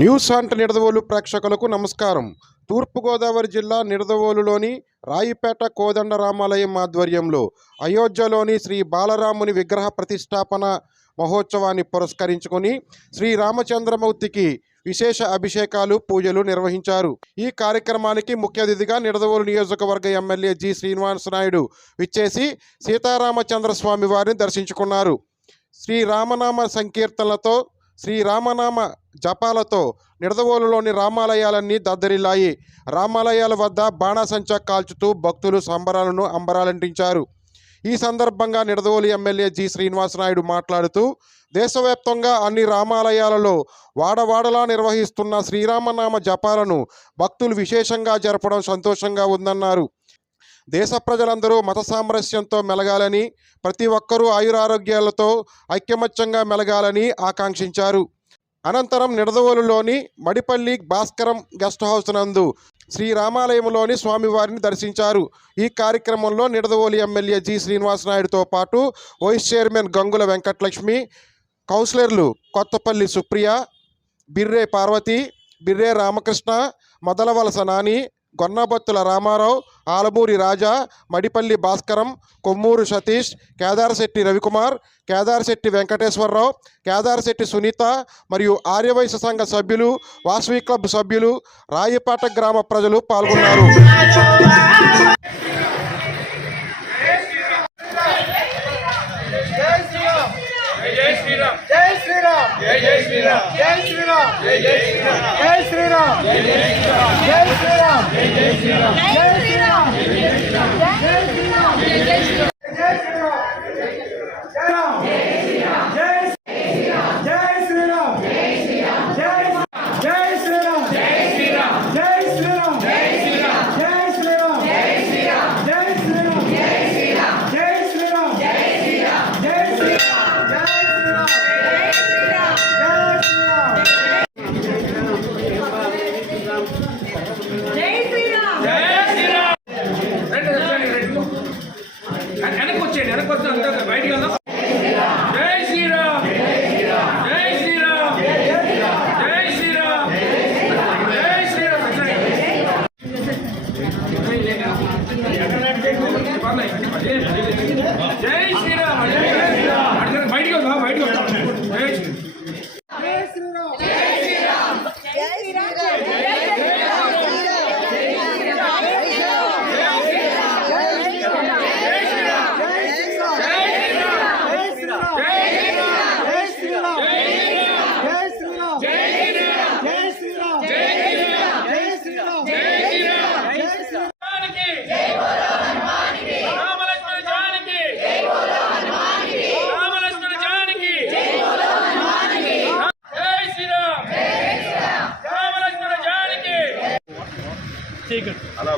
News అంట్ నిడదవోలు ప్రేక్షకులకు నమస్కారం. తూర్పుగోదావరి జిల్లా నిడదవోలులోని రాయిపేట కోదండ రామాలయం ఆధ్వర్యంలో అయోధ్యలోని శ్రీ బాలరాముని విగ్రహ ప్రతిష్టాపన మహోత్సవాన్ని పురస్కరించుకొని శ్రీ రామచంద్రమూర్తికి విశేష అభిషేకాలు పూజలు నిర్వహించారు. ఈ కార్యక్రమానికి ముఖ్య అతిథిగా నిడదవోలు నియోజకవర్గ ఎమ్మెల్యే జి శ్రీనివాస నాయుడు విచ్చేసి సీతారామచంద్ర స్వామి వారిని దర్శించుకున్నారు. శ్రీ రామనామ సంకీర్తనలతో శ్రీరామనామ జపాలతో నిడదవోలులోని రామాలయాలన్నీ దద్దరిల్లాయి. రామాలయాల వద్ద బాణాసంచా కాల్చుతూ భక్తులు సంబరాలను అంబరాలంటించారు. ఈ సందర్భంగా నిడదవోలు ఎమ్మెల్యే జి. శ్రీనివాసనాయుడు మాట్లాడుతూ దేశవ్యాప్తంగా అన్ని రామాలయాలలో వాడవాడలా నిర్వహిస్తున్న శ్రీరామనామ జపాలను భక్తులు విశేషంగా జరపడం సంతోషంగా ఉందన్నారు. దేశ ప్రజలందరూ మత సామరస్యంతో మెలగాలని ప్రతి ఒక్కరూ ఆయురారోగ్యాలతో ఐక్యమత్యంగా మెలగాలని ఆకాంక్షించారు. అనంతరం నిడదవోలులోని మడిపల్లి భాస్కరం గెస్ట్ హౌస్ నందు శ్రీరామాలయంలోని స్వామివారిని దర్శించారు. ఈ కార్యక్రమంలో నిడదవోలు ఎమ్మెల్యే జి శ్రీనివాసనాయుడుతో పాటు వైస్ చైర్మన్ గంగుల వెంకటలక్ష్మి కౌన్సిలర్లు కొత్తపల్లి సుప్రియ బిర్రే పార్వతి బిర్రే రామకృష్ణ మొదలవలస నాని గొన్నబత్తుల రామారావు ఆలమూరి రాజా మడిపల్లి భాస్కరం కొమ్మూరు సతీష్ కేదారశెట్టి రవికుమార్ కేదారశెట్టి వెంకటేశ్వరరావు కేదారశెట్టి సునీత మరియు ఆర్యవైశ్య సంఘ సభ్యులు వాసవి క్లబ్ సభ్యులు రాయపాట గ్రామ ప్రజలు పాల్గొన్నారు. iglesia. La iglesia.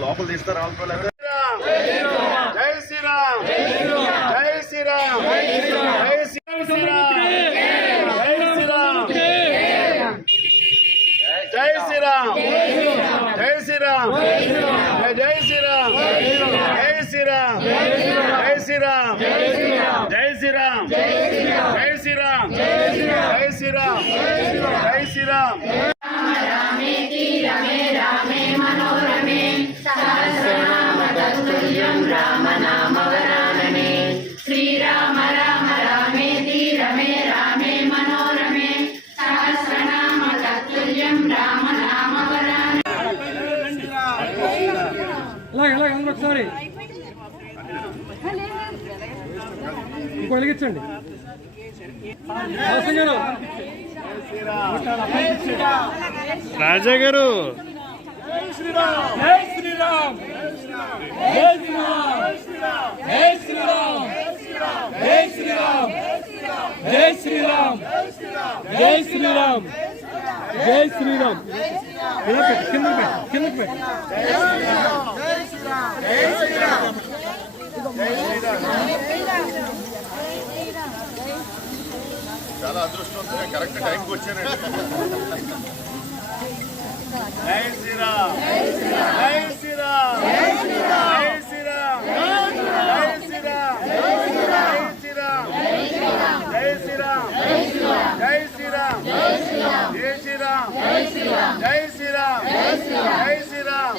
లోపల తీస్తారు ఎవరు? జై శ్రీరామ్ జై శ్రీరామ్ జై శ్రీరామ్ జై శ్రీరామ్ జై శ్రీరామ్ జై శ్రీరామ్ జై శ్రీరామ్ జై జై శ్రీరామ్ జై శ్రీరామ్ జై శ్రీరామ్ జై శ్రీరామ్ జై శ్రీరామ్ జై శ్రీరామ్ జై కొలిగించండి రాజా గారు జై శ్రీరామ్ జై శ్రీరామ్ జై శ్రీరామ్ జై శ్రీరామ్ కింద కింద కింద చాలా అదృష్టం కరెక్ట్ టైంకి వచ్చానండి జై శ్రీరామ్ జై శ్రీరామ్ జై శ్రీరామ్ జై శ్రీరామ్ జై శ్రీరామ్ జై శ్రీరామ్ జై శ్రీరామ్ జై శ్రీరామ్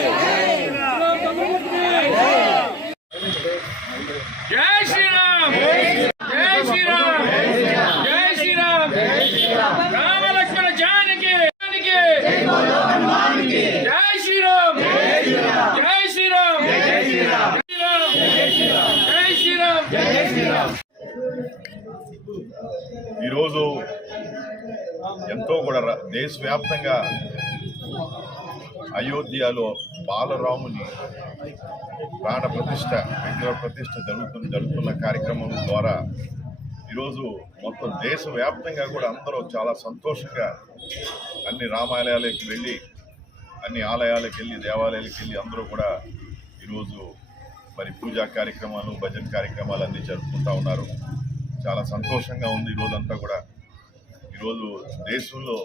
ఎంతో కూడా దేశవ్యాప్తంగా అయోధ్యలో బాలరాముని ప్రాణ ప్రతిష్ట విగ్రహ ప్రతిష్ట జరుగుతున్న జరుగుతున్న కార్యక్రమం ద్వారా ఈరోజు మొత్తం దేశవ్యాప్తంగా కూడా అందరూ చాలా సంతోషంగా అన్ని రామాలయాలకి వెళ్ళి అన్ని ఆలయాలకు వెళ్ళి దేవాలయాలకు వెళ్ళి అందరూ కూడా ఈరోజు మరి పూజా కార్యక్రమాలు భజన కార్యక్రమాలు అన్నీ జరుపుకుంటా ఉన్నారు. చాలా సంతోషంగా ఉంది ఈరోజంతా కూడా. ఈరోజు దేశంలో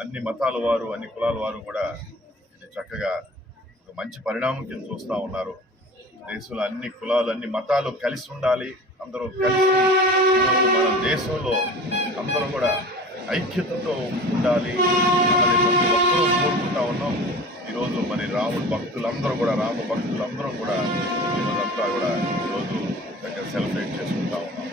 అన్ని మతాల వారు అన్ని కులాల వారు కూడా ఇది చక్కగా ఒక మంచి పరిణామం కింద చూస్తూ ఉన్నారు. దేశంలో అన్ని కులాలు అన్ని మతాలు కలిసి ఉండాలి. అందరూ కలిసి మన దేశంలో అందరూ కూడా ఐక్యతతో ఉండాలి అన్నది ప్రతి ఒక్కరూ కోరుకుంటా ఉన్నాం. ఈరోజు మరి రాముడు భక్తులందరూ కూడా రామ భక్తులందరూ కూడా ఈరోజంతా కూడా ఈరోజు దగ్గర సెలబ్రేట్ చేసుకుంటా ఉన్నాం.